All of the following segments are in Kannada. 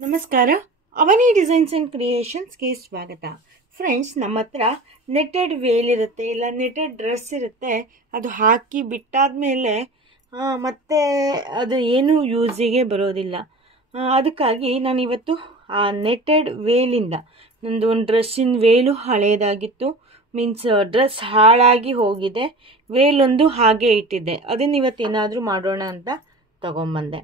ನಮಸ್ಕಾರ. ಅವನಿ ಡಿಸೈನ್ಸ್ ಆ್ಯಂಡ್ ಕ್ರಿಯೇಷನ್ಸ್ಗೆ ಸ್ವಾಗತ. ಫ್ರೆಂಡ್ಸ್, ನಮ್ಮ ಹತ್ರ ನೆಟೆಡ್ ವೇಲ್ ಇರುತ್ತೆ, ಇಲ್ಲ ನೆಟೆಡ್ ಡ್ರೆಸ್ ಇರುತ್ತೆ. ಅದು ಹಾಕಿ ಬಿಟ್ಟಾದಮೇಲೆ ಮತ್ತೆ ಅದು ಏನೂ ಯೂಸಿಗೆ ಬರೋದಿಲ್ಲ. ಅದಕ್ಕಾಗಿ ನಾನು ಇವತ್ತು ಆ ನೆಟೆಡ್ ವೇಲಿಂದ ನಂದು ಒಂದು ಡ್ರೆಸ್ಸಿನ ವೇಲು ಹಳೇದಾಗಿತ್ತು. ಮೀನ್ಸ್ ಡ್ರೆಸ್ ಹಾಳಾಗಿ ಹೋಗಿದೆ, ವೇಲೊಂದು ಹಾಗೆ ಇಟ್ಟಿದ್ದೆ. ಅದನ್ನು ಇವತ್ತೇನಾದರೂ ಮಾಡೋಣ ಅಂತ ತಗೊಂಬಂದೆ.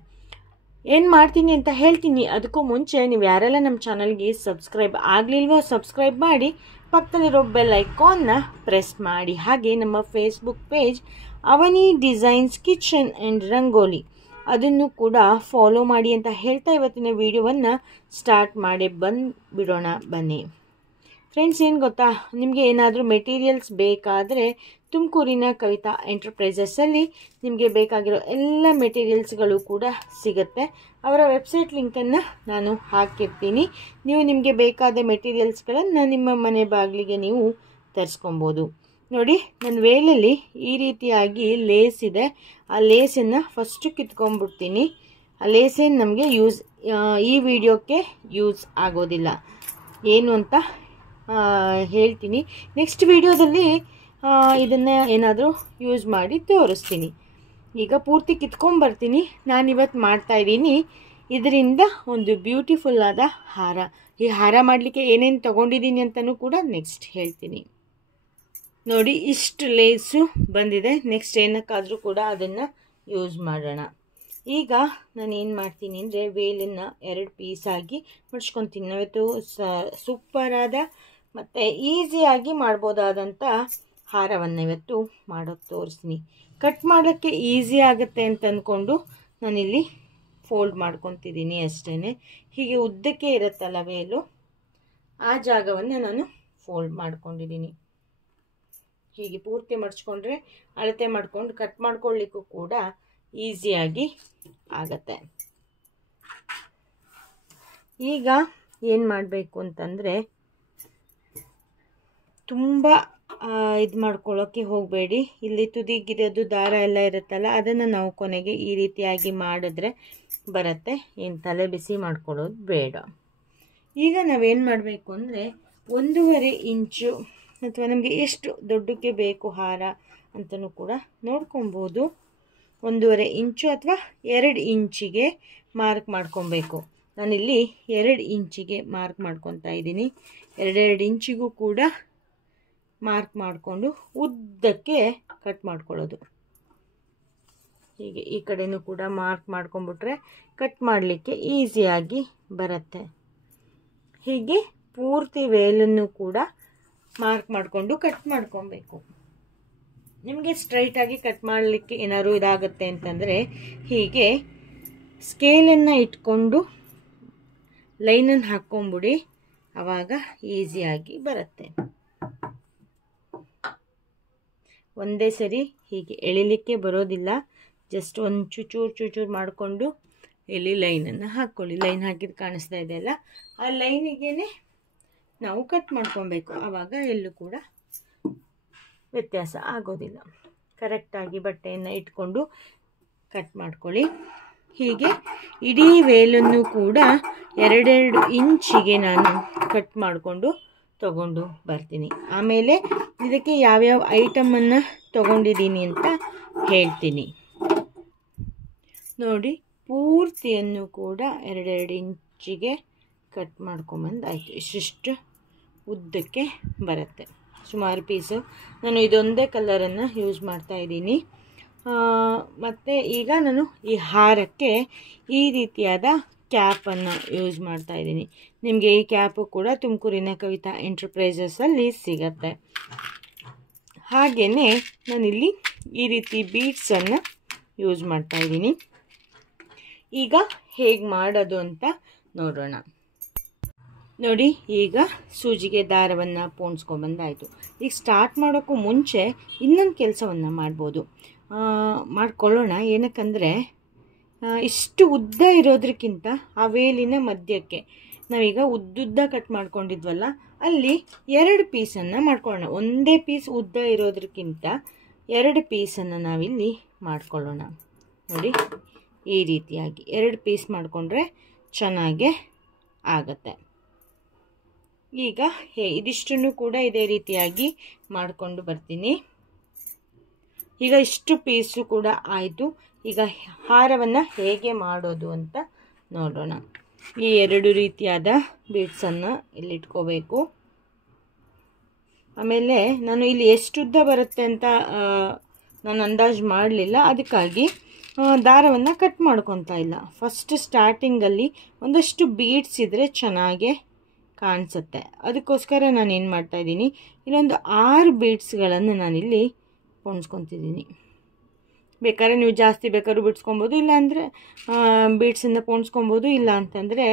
ಏನು ಮಾಡ್ತೀನಿ ಅಂತ ಹೇಳ್ತೀನಿ. ಅದಕ್ಕೂ ಮುಂಚೆ ನೀವು ಯಾರೆಲ್ಲ ನಮ್ಮ ಚಾನಲ್ಗೆ ಸಬ್ಸ್ಕ್ರೈಬ್ ಆಗಲಿಲ್ವೋ ಸಬ್ಸ್ಕ್ರೈಬ್ ಮಾಡಿ, ಪಕ್ಕದಲ್ಲಿರೋ ಬೆಲ್ ಐಕಾನ್ನ ಪ್ರೆಸ್ ಮಾಡಿ. ಹಾಗೆ ನಮ್ಮ Facebook page Avani designs kitchen and rangoli ಅದನ್ನು ಕೂಡ ಫಾಲೋ ಮಾಡಿ ಅಂತ ಹೇಳ್ತಾ ಇವತ್ತಿನ ವಿಡಿಯೋವನ್ನು ಸ್ಟಾರ್ಟ್ ಮಾಡಿ ಬಿಡೋಣ ಬನ್ನಿ. ಫ್ರೆಂಡ್ಸ್, ಏನು ಗೊತ್ತಾ, ನಿಮಗೆ ಏನಾದರೂ ಮೆಟೀರಿಯಲ್ಸ್ ಬೇಕಾದರೆ ತುಮಕೂರಿನ ಕವಿತಾ ಎಂಟರ್ಪ್ರೈಸಸ್ಸಲ್ಲಿ ನಿಮಗೆ ಬೇಕಾಗಿರೋ ಎಲ್ಲ ಮೆಟೀರಿಯಲ್ಸ್ಗಳು ಕೂಡ ಸಿಗುತ್ತೆ. ಅವರ ವೆಬ್ಸೈಟ್ ಲಿಂಕನ್ನು ನಾನು ಹಾಕಿರ್ತೀನಿ. ನೀವು ನಿಮಗೆ ಬೇಕಾದ ಮೆಟೀರಿಯಲ್ಸ್ಗಳನ್ನು ನಿಮ್ಮ ಮನೆ ಬಾಗಿಲಿಗೆ ನೀವು ತರಿಸ್ಕೊಬೋದು. ನೋಡಿ, ನನ್ನ ವೇಲಲ್ಲಿ ಈ ರೀತಿಯಾಗಿ ಲೇಸ್ ಇದೆ. ಆ ಲೇಸನ್ನು ಫಸ್ಟು ಕಿತ್ಕೊಂಡ್ಬಿಡ್ತೀನಿ. ಆ ಲೇಸೇನು ನಮಗೆ ಈ ವಿಡಿಯೋಕ್ಕೆ ಯೂಸ್ ಆಗೋದಿಲ್ಲ. ಏನು ಅಂತ ಹೇಳ್ತೀನಿ ನೆಕ್ಸ್ಟ್ ವಿಡಿಯೋದಲ್ಲಿ. ಇದನ್ನು ಏನಾದರೂ ಯೂಸ್ ಮಾಡಿ ತೋರಿಸ್ತೀನಿ. ಈಗ ಪೂರ್ತಿ ಕಿತ್ಕೊಂಡ್ಬರ್ತೀನಿ. ನಾನಿವತ್ತು ಮಾಡ್ತಾಯಿದ್ದೀನಿ ಇದರಿಂದ ಒಂದು ಬ್ಯೂಟಿಫುಲ್ ಆದ ಹಾರ. ಈ ಹಾರ ಮಾಡಲಿಕ್ಕೆ ಏನೇನು ತೊಗೊಂಡಿದ್ದೀನಿ ಅಂತಲೂ ಕೂಡ ನೆಕ್ಸ್ಟ್ ಹೇಳ್ತೀನಿ. ನೋಡಿ, ಇಷ್ಟು ಲೇಸು ಬಂದಿದೆ. ನೆಕ್ಸ್ಟ್ ಏನಕ್ಕಾದರೂ ಕೂಡ ಅದನ್ನು ಯೂಸ್ ಮಾಡೋಣ. ಈಗ ನಾನು ಏನು ಮಾಡ್ತೀನಿ ಅಂದರೆ ವೇಲನ್ನು 2 ಪೀಸಾಗಿ ಮಡ್ಚ್ಕೊತೀನಿ. ನಾವಿತ್ತು ಸೂಪರಾದ ಮತ್ತು ಈಸಿಯಾಗಿ ಮಾಡ್ಬೋದಾದಂಥ ಹಾರವನ್ನು ಇವತ್ತು ಮಾಡೋಕ್ಕೆ ತೋರಿಸ್ತೀನಿ. ಕಟ್ ಮಾಡೋಕ್ಕೆ ಈಸಿ ಆಗುತ್ತೆ ಅಂತ ಅಂದ್ಕೊಂಡು ನಾನಿಲ್ಲಿ ಫೋಲ್ಡ್ ಮಾಡ್ಕೊತಿದ್ದೀನಿ ಅಷ್ಟೇ. ಹೀಗೆ ಉದ್ದಕ್ಕೆ ಇರುತ್ತಲ್ಲ ವೇಲು, ಆ ಜಾಗವನ್ನು ನಾನು ಫೋಲ್ಡ್ ಮಾಡ್ಕೊಂಡಿದ್ದೀನಿ. ಹೀಗೆ ಪೂರ್ತಿ ಮಡ್ಚ್ಕೊಂಡ್ರೆ ಅಳತೆ ಮಾಡ್ಕೊಂಡು ಕಟ್ ಮಾಡ್ಕೊಳ್ಳಿಕ್ಕೂ ಕೂಡ ಈಸಿಯಾಗಿ ಆಗತ್ತೆ. ಈಗ ಏನು ಮಾಡಬೇಕು ಅಂತಂದರೆ, ತುಂಬ ಇದು ಮಾಡ್ಕೊಳ್ಳೋಕ್ಕೆ ಹೋಗಬೇಡಿ. ಇಲ್ಲಿ ತುದಿಗಿರೋದು ದಾರ ಎಲ್ಲ ಇರುತ್ತಲ್ಲ, ಅದನ್ನು ನಾವು ಕೊನೆಗೆ ಈ ರೀತಿಯಾಗಿ ಮಾಡಿದ್ರೆ ಬರುತ್ತೆ. ಏನು ತಲೆ ಬಿಸಿ ಮಾಡ್ಕೊಳ್ಳೋದು ಬೇಡ. ಈಗ ನಾವೇನು ಮಾಡಬೇಕು ಅಂದರೆ 1.5 ಇಂಚು ಅಥವಾ ನಮಗೆ ಎಷ್ಟು ದೊಡ್ಡಕ್ಕೆ ಬೇಕು ಹಾರ ಅಂತಲೂ ಕೂಡ ನೋಡ್ಕೊಬೋದು. 1.5 ಇಂಚು ಅಥವಾ 2 ಇಂಚಿಗೆ ಮಾರ್ಕ್ ಮಾಡ್ಕೊಬೇಕು. ನಾನಿಲ್ಲಿ 2 ಇಂಚಿಗೆ ಮಾರ್ಕ್ ಮಾಡ್ಕೊತಾ ಇದ್ದೀನಿ. 2 ಇಂಚಿಗೂ ಕೂಡ ಮಾರ್ಕ್ ಮಾಡಿಕೊಂಡು ಉದ್ದಕ್ಕೆ ಕಟ್ ಮಾಡ್ಕೊಳ್ಳೋದು. ಹೀಗೆ ಈ ಕಡೆನೂ ಕೂಡ ಮಾರ್ಕ್ ಮಾಡ್ಕೊಂಡ್ಬಿಟ್ರೆ ಕಟ್ ಮಾಡಲಿಕ್ಕೆ ಈಸಿಯಾಗಿ ಬರುತ್ತೆ. ಹೀಗೆ ಪೂರ್ತಿ ವೇಲನ್ನು ಕೂಡ ಮಾರ್ಕ್ ಮಾಡಿಕೊಂಡು ಕಟ್ ಮಾಡ್ಕೊಬೇಕು. ನಿಮಗೆ ಸ್ಟ್ರೈಟಾಗಿ ಕಟ್ ಮಾಡಲಿಕ್ಕೆ ಏನಾದ್ರು ಇದಾಗುತ್ತೆ ಅಂತಂದರೆ ಹೀಗೆ ಸ್ಕೇಲನ್ನು ಇಟ್ಕೊಂಡು ಲೈನನ್ನು ಹಾಕ್ಕೊಂಬಿಡಿ, ಆವಾಗ ಈಸಿಯಾಗಿ ಬರುತ್ತೆ. ಒಂದೇ ಸರಿ ಹೀಗೆ ಎಳಿಲಿಕ್ಕೆ ಬರೋದಿಲ್ಲ. ಜಸ್ಟ್ ಒಂದು ಚೂಚೂರು ಮಾಡಿಕೊಂಡು ಇಲ್ಲಿ ಲೈನನ್ನು ಹಾಕ್ಕೊಳ್ಳಿ. ಲೈನ್ ಹಾಕಿದ್ದು ಕಾಣಿಸ್ತಾ ಇದೆಯಲ್ಲ, ಆ ಲೈನಿಗೆ ನಾವು ಕಟ್ ಮಾಡ್ಕೊಬೇಕು. ಆವಾಗ ಎಲ್ಲೂ ಕೂಡ ವ್ಯತ್ಯಾಸ ಆಗೋದಿಲ್ಲ. ಕರೆಕ್ಟಾಗಿ ಬಟ್ಟೆಯನ್ನು ಇಟ್ಕೊಂಡು ಕಟ್ ಮಾಡ್ಕೊಳ್ಳಿ. ಹೀಗೆ ಇಡೀ ವೇಲನ್ನು ಕೂಡ 2 ಇಂಚಿಗೆ ನಾನು ಕಟ್ ಮಾಡಿಕೊಂಡು ತಗೊಂಡು ಬರ್ತೀನಿ. ಆಮೇಲೆ ಇದಕ್ಕೆ ಯಾವ್ಯಾವ ಐಟಮನ್ನು ತಗೊಂಡಿದ್ದೀನಿ ಅಂತ ಹೇಳ್ತೀನಿ. ನೋಡಿ, ಪೂರ್ತಿಯನ್ನು ಕೂಡ 2 ಇಂಚಿಗೆ ಕಟ್ ಮಾಡ್ಕೊಂಬಂದಾಯಿತು. ಇಷ್ಟಿಷ್ಟು ಉದ್ದಕ್ಕೆ ಬರುತ್ತೆ. ಸುಮಾರು ಪೀಸು. ನಾನು ಇದೊಂದೇ ಕಲರನ್ನು ಯೂಸ್ ಮಾಡ್ತಾಯಿದ್ದೀನಿ. ಮತ್ತು ಈಗ ನಾನು ಈ ಹಾರಕ್ಕೆ ಈ ರೀತಿಯಾದ ಕ್ಯಾಪನ್ನು ಯೂಸ್ ಮಾಡ್ತಾಯಿದ್ದೀನಿ. ನಿಮಗೆ ಈ ಕ್ಯಾಪು ಕೂಡ ತುಮಕೂರಿನ ಕವಿತಾ ಎಂಟರ್ಪ್ರೈಸಸ್ಸಲ್ಲಿ ಸಿಗತ್ತೆ. ಹಾಗೆಯೇ ನಾನಿಲ್ಲಿ ಈ ರೀತಿ ಬೀಡ್ಸನ್ನು ಯೂಸ್ ಮಾಡ್ತಾಯಿದ್ದೀನಿ. ಈಗ ಹೇಗೆ ಮಾಡೋದು ಅಂತ ನೋಡೋಣ. ನೋಡಿ, ಈಗ ಸೂಜಿಗೆ ದಾರವನ್ನು ಪೋಣಿಸ್ಕೊಂಡ್ಬಂದಾಯಿತು. ಈಗ ಸ್ಟಾರ್ಟ್ ಮಾಡೋಕ್ಕೂ ಮುಂಚೆ ಇನ್ನೊಂದು ಕೆಲಸವನ್ನು ಮಾಡ್ಕೊಳ್ಳೋಣ. ಏನಕ್ಕಂದರೆ, ಇಷ್ಟು ಉದ್ದ ಇರೋದಕ್ಕಿಂತ ಆ ವೇಲಿನ ಮಧ್ಯಕ್ಕೆ ನಾವೀಗ ಉದ್ದುದ್ದ ಕಟ್ ಮಾಡ್ಕೊಂಡಿದ್ವಲ್ಲ, ಅಲ್ಲಿ 2 ಪೀಸನ್ನು ಮಾಡ್ಕೊಳ್ಳೋಣ. ಒಂದೇ ಪೀಸ್ ಉದ್ದ ಇರೋದಕ್ಕಿಂತ 2 ಪೀಸನ್ನು ನಾವಿಲ್ಲಿ ಮಾಡ್ಕೊಳ್ಳೋಣ. ನೋಡಿ, ಈ ರೀತಿಯಾಗಿ 2 ಪೀಸ್ ಮಾಡಿಕೊಂಡ್ರೆ ಚೆನ್ನಾಗೆ ಆಗುತ್ತೆ. ಈಗ ಇದಿಷ್ಟನ್ನು ಕೂಡ ಇದೇ ರೀತಿಯಾಗಿ ಮಾಡಿಕೊಂಡು ಬರ್ತೀನಿ. ಈಗ ಇಷ್ಟು ಪೀಸು ಕೂಡ ಆಯಿತು. ಈಗ ಹಾರವನ್ನು ಹೇಗೆ ಮಾಡೋದು ಅಂತ ನೋಡೋಣ. ಈ 2 ರೀತಿಯಾದ ಬೀಡ್ಸನ್ನು ಇಲ್ಲಿಟ್ಕೋಬೇಕು. ಆಮೇಲೆ ನಾನು ಇಲ್ಲಿ ಎಷ್ಟು ಉದ್ದ ಬರುತ್ತೆ ಅಂತ ನಾನು ಅಂದಾಜು ಮಾಡಲಿಲ್ಲ, ಅದಕ್ಕಾಗಿ ದಾರವನ್ನು ಕಟ್ ಮಾಡ್ಕೊತಾ ಇಲ್ಲ. ಫಸ್ಟ್ ಸ್ಟಾರ್ಟಿಂಗಲ್ಲಿ ಒಂದಷ್ಟು ಬೀಡ್ಸ್ ಇದ್ದರೆ ಚೆನ್ನಾಗೆ ಕಾಣಿಸುತ್ತೆ. ಅದಕ್ಕೋಸ್ಕರ ನಾನು ಏನು ಮಾಡ್ತಾಯಿದ್ದೀನಿ, ಇಲ್ಲೊಂದು 6 ಬೀಡ್ಸ್ಗಳನ್ನು ನಾನಿಲ್ಲಿ ಪೋಣಿಸ್ಕೊತಿದ್ದೀನಿ. ಬೇಕಾದ್ರೆ ನೀವು ಜಾಸ್ತಿ ಬೇಕಾದ್ರೂ ಬಿಡಿಸ್ಕೊಬೋದು, ಇಲ್ಲಾಂದರೆ ಬೀಡ್ಸನ್ನು ಪೋಣಿಸ್ಕೊಬೋದು, ಇಲ್ಲ ಅಂತಂದರೆ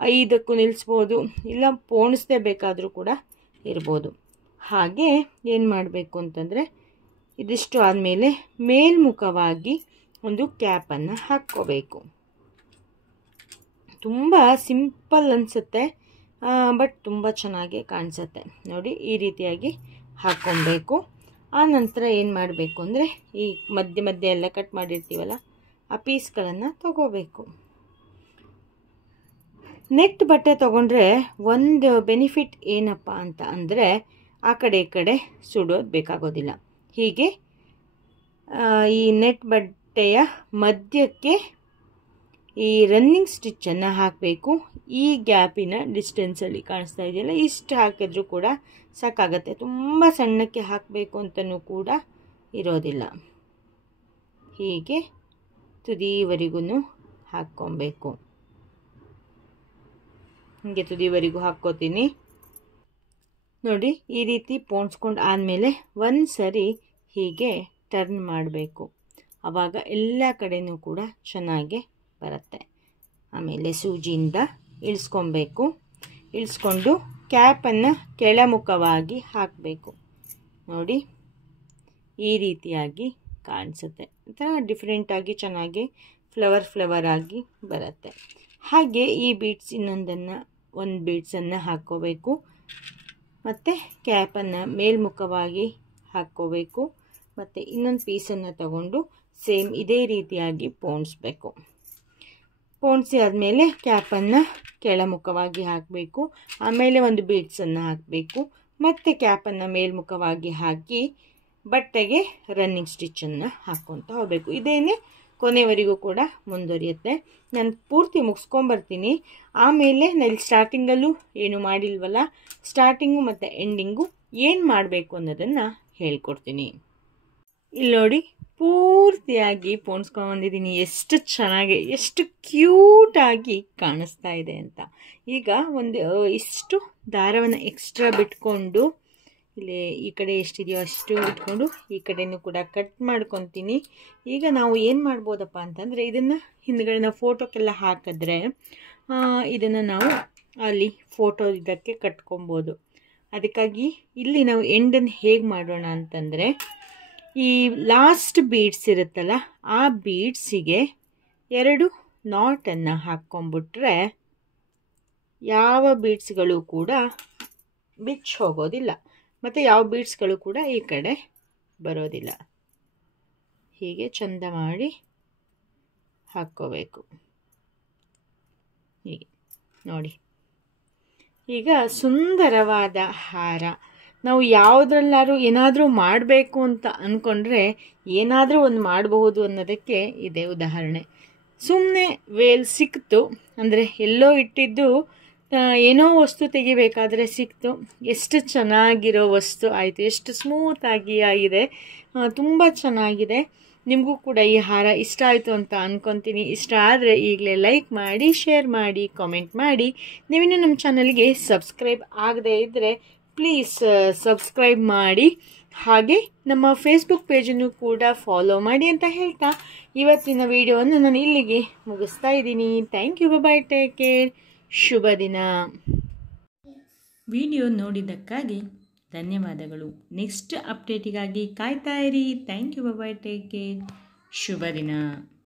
5ಕ್ಕೂ ನಿಲ್ಲಿಸ್ಬೋದು, ಇಲ್ಲ ಪೋಣಿಸದೇ ಬೇಕಾದರೂ ಕೂಡ ಇರ್ಬೋದು. ಹಾಗೆ ಏನು ಮಾಡಬೇಕು ಅಂತಂದರೆ ಇದಿಷ್ಟು ಆದಮೇಲೆ ಮೇಲ್ಮುಖವಾಗಿ ಒಂದು ಕ್ಯಾಪನ್ನು ಹಾಕ್ಕೋಬೇಕು. ತುಂಬ ಸಿಂಪಲ್ ಅನಿಸುತ್ತೆ, ಬಟ್ ತುಂಬ ಚೆನ್ನಾಗಿ ಕಾಣಿಸುತ್ತೆ. ನೋಡಿ, ಈ ರೀತಿಯಾಗಿ ಹಾಕ್ಕೊಬೇಕು. ಆ ನಂತರ ಏನು ಮಾಡಬೇಕು ಅಂದರೆ ಈ ಮಧ್ಯೆ ಮಧ್ಯೆ ಎಲ್ಲ ಕಟ್ ಮಾಡಿರ್ತೀವಲ್ಲ ಆ ಪೀಸ್ಗಳನ್ನು ತಗೋಬೇಕು. ನೆಟ್ ಬಟ್ಟೆ ತೊಗೊಂಡ್ರೆ ಒಂದು ಬೆನಿಫಿಟ್ ಏನಪ್ಪ ಅಂತ ಅಂದರೆ ಆ ಕಡೆ ಈ ಕಡೆ ಸುಡೋದು ಬೇಕಾಗೋದಿಲ್ಲ. ಹೀಗೆ ಈ ನೆಟ್ ಬಟ್ಟೆಯ ಮಧ್ಯಕ್ಕೆ ಈ ರನ್ನಿಂಗ್ ಸ್ಟಿಚ್ಚನ್ನು ಹಾಕಬೇಕು. ಈ ಗ್ಯಾಪಿನ ಡಿಸ್ಟೆನ್ಸಲ್ಲಿ ಕಾಣಿಸ್ತಾ ಇದೆಯಲ್ಲ, ಇಷ್ಟು ಹಾಕಿದ್ರೂ ಕೂಡ ಸಾಕಾಗತ್ತೆ. ತುಂಬ ಸಣ್ಣಕ್ಕೆ ಹಾಕಬೇಕು ಅಂತಲೂ ಕೂಡ ಇರೋದಿಲ್ಲ. ಹೀಗೆ ತುದಿವರೆಗೂ ಹಾಕ್ಕೊಬೇಕು. ಹೀಗೆ ತುದಿವರೆಗೂ ಹಾಕ್ಕೋತೀನಿ. ನೋಡಿ, ಈ ರೀತಿ ಪೋಣಿಸ್ಕೊಂಡು ಆದಮೇಲೆ ಒಂದು ಸರಿ ಹೀಗೆ ಟರ್ನ್ ಮಾಡಬೇಕು. ಆವಾಗ ಎಲ್ಲ ಕಡೆಯೂ ಕೂಡ ಚೆನ್ನಾಗೆ ಬರುತ್ತೆ. ಆಮೇಲೆ ಸೂಜಿಯಿಂದ ಇಳಿಸ್ಕೊಬೇಕು. ಇಳಿಸ್ಕೊಂಡು ಕ್ಯಾಪನ್ನು ಕೆಳಮುಖವಾಗಿ ಹಾಕಬೇಕು. ನೋಡಿ, ಈ ರೀತಿಯಾಗಿ ಕಾಣಿಸುತ್ತೆ. ಒಂಥರ ಡಿಫ್ರೆಂಟಾಗಿ ಚೆನ್ನಾಗಿ ಫ್ಲವರ್ ಆಗಿ ಬರುತ್ತೆ. ಹಾಗೆ ಈ ಬೀಡ್ಸ್ ಒಂದು ಬೀಡ್ಸನ್ನು ಹಾಕ್ಕೋಬೇಕು. ಮತ್ತು ಕ್ಯಾಪನ್ನು ಮೇಲ್ಮುಖವಾಗಿ ಹಾಕ್ಕೋಬೇಕು. ಮತ್ತು ಇನ್ನೊಂದು ಪೀಸನ್ನು ತಗೊಂಡು ಸೇಮ್ ಇದೇ ರೀತಿಯಾಗಿ ಪೋಣಿಸ್ಬೇಕು. ಪೋಣಿಸಿ ಆದಮೇಲೆ ಕ್ಯಾಪನ್ನು ಕೆಳಮುಖವಾಗಿ ಹಾಕಬೇಕು. ಆಮೇಲೆ ಒಂದು ಬೀಡ್ಸನ್ನು ಹಾಕಬೇಕು. ಮತ್ತು ಕ್ಯಾಪನ್ನು ಮೇಲ್ಮುಖವಾಗಿ ಹಾಕಿ ಬಟ್ಟೆಗೆ ರನ್ನಿಂಗ್ ಸ್ಟಿಚ್ಚನ್ನು ಹಾಕ್ಕೊತ ಹೋಗಬೇಕು. ಇದೇನೇ ಕೊನೆವರೆಗೂ ಕೂಡ ಮುಂದುವರಿಯುತ್ತೆ. ನಾನು ಪೂರ್ತಿ ಮುಗಿಸ್ಕೊಂಬರ್ತೀನಿ. ಆಮೇಲೆ ನಾನು ಸ್ಟಾರ್ಟಿಂಗಲ್ಲೂ ಏನು ಮಾಡಿಲ್ವಲ್ಲ, ಸ್ಟಾರ್ಟಿಂಗು ಮತ್ತು ಎಂಡಿಂಗು ಏನು ಮಾಡಬೇಕು ಅನ್ನೋದನ್ನು ಹೇಳ್ಕೊಡ್ತೀನಿ. ಇಲ್ಲಿ ನೋಡಿ, ಪೂರ್ತಿಯಾಗಿ ಪೋಣಿಸ್ಕೊಂಬಂದಿದ್ದೀನಿ. ಎಷ್ಟು ಚೆನ್ನಾಗಿ, ಎಷ್ಟು ಕ್ಯೂಟಾಗಿ ಕಾಣಿಸ್ತಾ ಇದೆ ಅಂತ. ಈಗ ಒಂದು ಇಷ್ಟು ದಾರವನ್ನು ಎಕ್ಸ್ಟ್ರಾ ಬಿಟ್ಕೊಂಡು ಇಲ್ಲಿ ಈ ಕಡೆ ಎಷ್ಟಿದೆಯೋ ಅಷ್ಟು ಇಟ್ಕೊಂಡು ಈ ಕಡೆಯೂ ಕೂಡ ಕಟ್ ಮಾಡ್ಕೊತೀನಿ. ಈಗ ನಾವು ಏನು ಮಾಡ್ಬೋದಪ್ಪ ಅಂತಂದರೆ ಇದನ್ನು ಹಿಂದ್ಗಡೆ ನಾವು ಫೋಟೋಕ್ಕೆಲ್ಲ ಹಾಕಿದ್ರೆ ಇದನ್ನು ನಾವು ಅಲ್ಲಿ ಫೋಟೋ ಇದಕ್ಕೆ ಕಟ್ಕೊಬೋದು. ಅದಕ್ಕಾಗಿ ಇಲ್ಲಿ ನಾವು ಎಂಡನ್ನು ಹೇಗೆ ಮಾಡೋಣ ಅಂತಂದರೆ ಈ ಲಾಸ್ಟ್ ಬೀಡ್ಸ್ ಇರುತ್ತಲ್ಲ, ಆ ಬೀಡ್ಸಿಗೆ 2 ನಾಟನ್ನು ಹಾಕ್ಕೊಂಬಿಟ್ರೆ ಯಾವ ಬೀಡ್ಸ್ಗಳು ಕೂಡ ಬಿಚ್ಚಿ ಹೋಗೋದಿಲ್ಲ, ಮತ್ತು ಯಾವ ಬೀಡ್ಸ್ಗಳು ಕೂಡ ಈ ಕಡೆ ಬರೋದಿಲ್ಲ. ಹೀಗೆ ಚಂದ ಮಾಡಿ ಹಾಕ್ಕೋಬೇಕು. ಹೀಗೆ ನೋಡಿ, ಈಗ ಸುಂದರವಾದ ಹಾರ. ನಾವು ಯಾವುದ್ರಲ್ಲಾದ್ರೂ ಏನಾದರೂ ಮಾಡಬೇಕು ಅಂತ ಅಂದ್ಕೊಂಡ್ರೆ ಏನಾದರೂ ಒಂದು ಮಾಡಬಹುದು ಅನ್ನೋದಕ್ಕೆ ಇದೇ ಉದಾಹರಣೆ. ಸುಮ್ಮನೆ ವೇಲ್ ಸಿಕ್ತು ಅಂದರೆ ಎಲ್ಲೋ ಇಟ್ಟಿದ್ದು ಏನೋ ವಸ್ತು ತೆಗಿಬೇಕಾದ್ರೆ ಸಿಕ್ತು. ಎಷ್ಟು ಚೆನ್ನಾಗಿರೋ ವಸ್ತು ಆಯಿತು, ಎಷ್ಟು ಸ್ಮೂತಾಗಿ ಆಗಿದೆ, ತುಂಬ ಚೆನ್ನಾಗಿದೆ. ನಿಮಗೂ ಕೂಡ ಈ ಹಾರ ಇಷ್ಟ ಆಯಿತು ಅಂತ ಅಂದ್ಕೊತೀನಿ. ಇಷ್ಟ ಆದರೆ ಈಗಲೇ ಲೈಕ್ ಮಾಡಿ, ಶೇರ್ ಮಾಡಿ, ಕಾಮೆಂಟ್ ಮಾಡಿ. ನೀವಿನ್ನೂ ನಮ್ಮ ಚಾನಲ್ಗೆ ಸಬ್ಸ್ಕ್ರೈಬ್ ಆಗದೇ ಇದ್ದರೆ ಪ್ಲೀಸ್ ಸಬ್ಸ್ಕ್ರೈಬ್ ಮಾಡಿ. ಹಾಗೆ ನಮ್ಮ ಫೇಸ್ಬುಕ್ ಪೇಜನ್ನು ಕೂಡ ಫಾಲೋ ಮಾಡಿ ಅಂತ ಹೇಳ್ತಾ ಇವತ್ತಿನ ವಿಡಿಯೋವನ್ನು ನಾನು ಇಲ್ಲಿಗೆ ಮುಗಿಸ್ತಾ ಇದ್ದೀನಿ. Thank you, bye, take care, ಶುಭ ದಿನ. ವಿಡಿಯೋ ನೋಡಿದ್ದಕ್ಕಾಗಿ ಧನ್ಯವಾದಗಳು. ನೆಕ್ಸ್ಟ್ ಅಪ್ಡೇಟಿಗಾಗಿ ಕಾಯ್ತಾ ಇರಿ. Thank you, bye, take care, ಶುಭ ದಿನ.